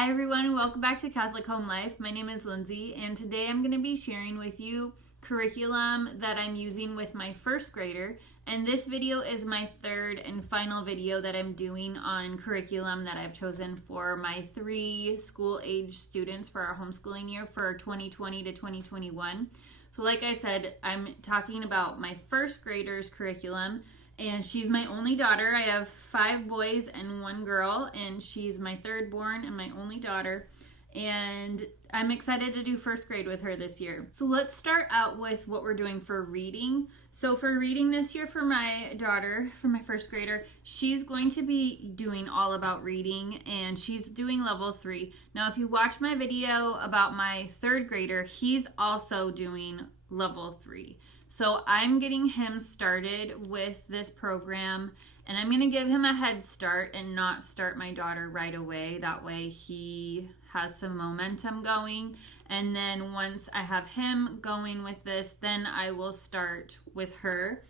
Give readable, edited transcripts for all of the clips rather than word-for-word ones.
Hi everyone and welcome back to Catholic Home Life. My name is Lindsay and today I'm going to be sharing with you curriculum that I'm using with my first grader, and this video is my third and final video that I'm doing on curriculum that I've chosen for my 3 school age students for our homeschooling year for 2020 to 2021. So like I said, I'm talking about my first grader's curriculum. And she's my only daughter. I have 5 boys and 1 girl, and she's my third born and my only daughter. And I'm excited to do first grade with her this year. So let's start out with what we're doing for reading. So for reading this year for my daughter, for my first grader, she's going to be doing all about reading, and she's doing level 3. Now, if you watch my video about my third grader, he's also doing level 3. So I'm getting him started with this program, and I'm going to give him a head start and not start my daughter right away. That way he has some momentum going. And then once I have him going with this, then I will start with her.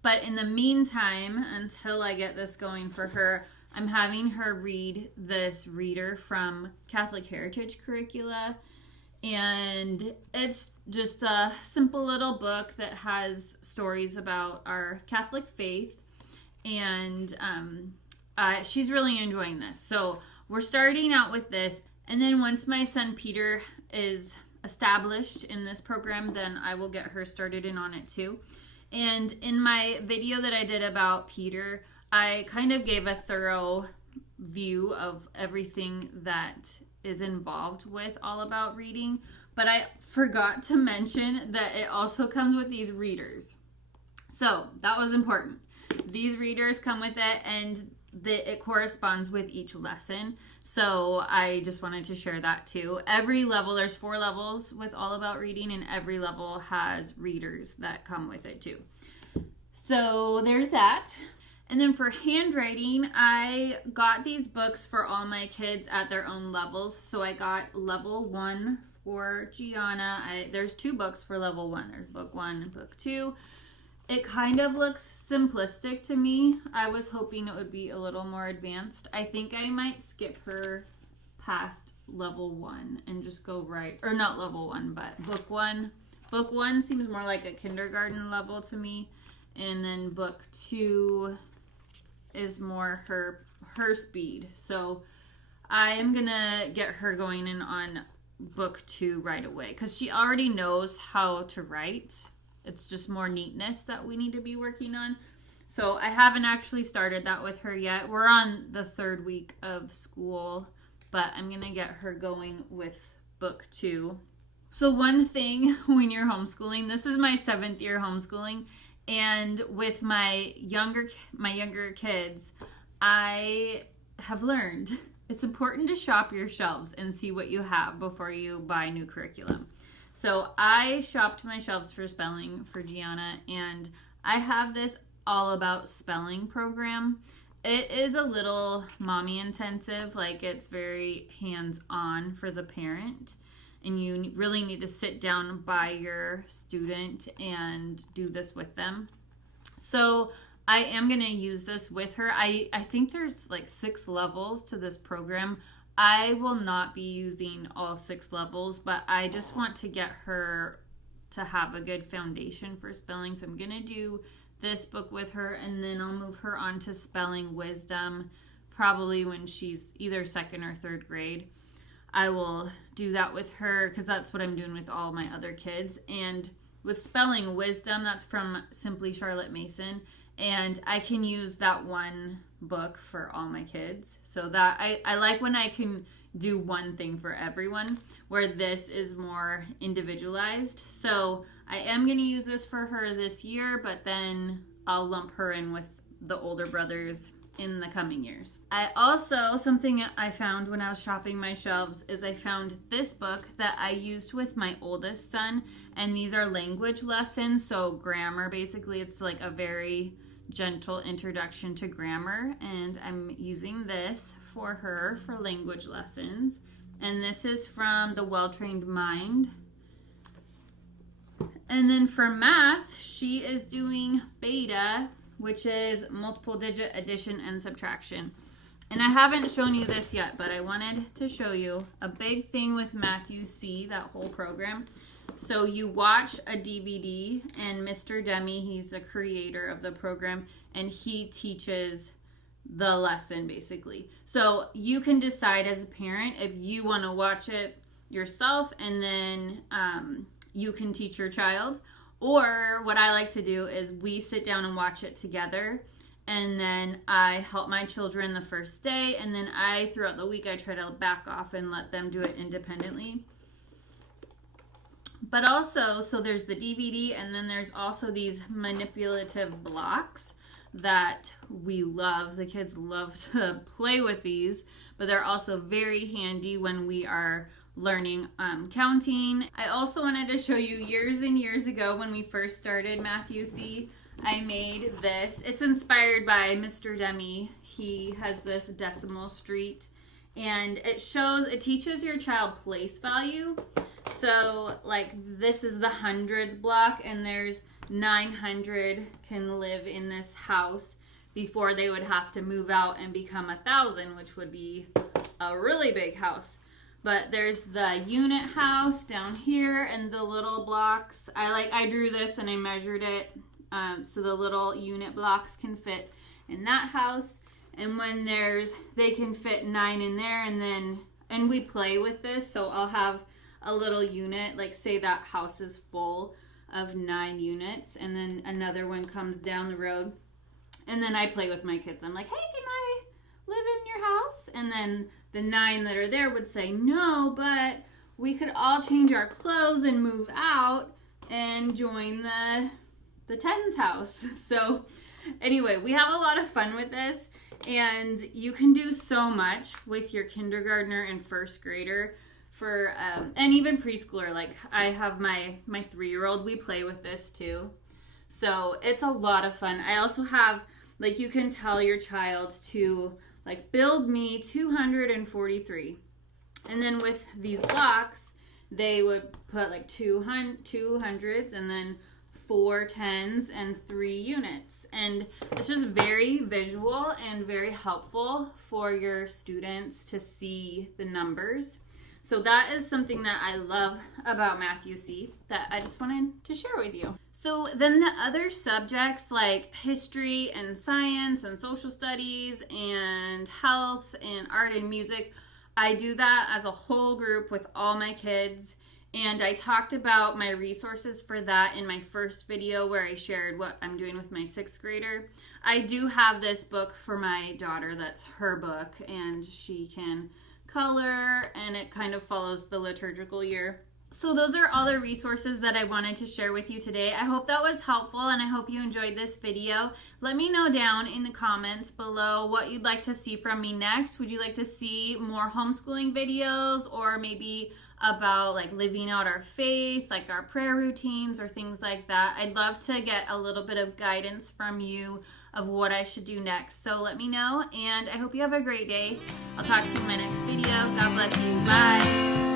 But in the meantime, until I get this going for her, I'm having her read this reader from Catholic Heritage Curricula. And it's just a simple little book that has stories about our Catholic faith, and she's really enjoying this. So we're starting out with this, and then once my son Peter is established in this program, then I will get her started in on it too. And in my video that I did about Peter, I kind of gave a thorough view of everything that is involved with all about reading, but I forgot to mention that it also comes with these readers. So that was important. These readers come with it, and it corresponds with each lesson. So I just wanted to share that too. Every level, there's 4 levels with all about reading, and every level has readers that come with it too. So there's that. And then for handwriting, I got these books for all my kids at their own levels. So I got level 1 for Gianna. There's 2 books for level 1. There's book 1 and book 2. It kind of looks simplistic to me. I was hoping it would be a little more advanced. I think I might skip her past level 1 and just go right, or not level 1, but book 1. Book 1 seems more like a kindergarten level to me. And then book 2 is more her speed. So I am gonna get her going in on book 2 right away because she already knows how to write. It's just more neatness that we need to be working on. So I haven't actually started that with her yet. We're on the 3rd week of school, but I'm gonna get her going with book 2. So one thing when you're homeschooling, this is my 7th year homeschooling, and with my younger kids, I have learned it's important to shop your shelves and see what you have before you buy new curriculum. So I shopped my shelves for spelling for Gianna, and I have this all about spelling program. It is a little mommy intensive, like it's very hands-on for the parent. And you really need to sit down by your student and do this with them. So I am going to use this with her. I think there's like 6 levels to this program. I will not be using all 6 levels, but I just want to get her to have a good foundation for spelling. So I'm going to do this book with her, and then I'll move her on to Spelling Wisdom probably when she's either 2nd or 3rd grade. I will do that with her because that's what I'm doing with all my other kids. And with Spelling Wisdom, that's from Simply Charlotte Mason, and I can use that one book for all my kids. So that I like when I can do one thing for everyone, where this is more individualized. So I am going to use this for her this year, but then I'll lump her in with the older brothers in the coming years. Something I found when I was shopping my shelves is I found this book that I used with my oldest son, and these are language lessons, so grammar. Basically, it's like a very gentle introduction to grammar, and I'm using this for her for language lessons. And this is from The Well-Trained Mind. And then for math, she is doing Beta, which is multiple digit addition and subtraction. And I haven't shown you this yet, but I wanted to show you a big thing with Matthew C, that whole program. So you watch a DVD, and Mr. Demi, he's the creator of the program, and he teaches the lesson basically. So you can decide as a parent if you want to watch it yourself, and then you can teach your child. Or what I like to do is we sit down and watch it together, and then I help my children the first day, and then throughout the week, I try to back off and let them do it independently. But also, so there's the DVD, and then there's also these manipulative blocks that we love. The kids love to play with these, but they're also very handy when we are learning counting. I also wanted to show you years and years ago when we first started Matthew C, I made this. It's inspired by Mr. Demi. He has this decimal street, and it teaches your child place value. So like this is the hundreds block, and there's 900 can live in this house before they would have to move out and become 1,000, which would be a really big house. But there's the unit house down here, and the little blocks. I drew this and I measured it so the little unit blocks can fit in that house. And when they can fit 9 in there, and we play with this. So I'll have a little unit, like say that house is full of 9 units, and then another one comes down the road, and then I play with my kids. I'm like, hey, can I live in your house? And then the 9 that are there would say, no, but we could all change our clothes and move out and join the 10's house. So anyway, we have a lot of fun with this, and you can do so much with your kindergartner and first grader for and even preschooler. Like I have my 3-year-old, we play with this too. So it's a lot of fun. I also have, like, you can tell your child to like build me 243. And then with these blocks, they would put like 200s and then 4 10s and 3 units. And it's just very visual and very helpful for your students to see the numbers. So that is something that I love about Matthew C that I just wanted to share with you. So then the other subjects like history and science and social studies and health and art and music, I do that as a whole group with all my kids. And I talked about my resources for that in my first video where I shared what I'm doing with my 6th grader. I do have this book for my daughter that's her book, and she can color, and it kind of follows the liturgical year. So those are all the resources that I wanted to share with you today. I hope that was helpful, and I hope you enjoyed this video. Let me know down in the comments below what you'd like to see from me next. Would you like to see more homeschooling videos, or maybe about like living out our faith, like our prayer routines or things like that? I'd love to get a little bit of guidance from you of what I should do next. So let me know, and I hope you have a great day. I'll talk to you in my next video. God bless you. Bye.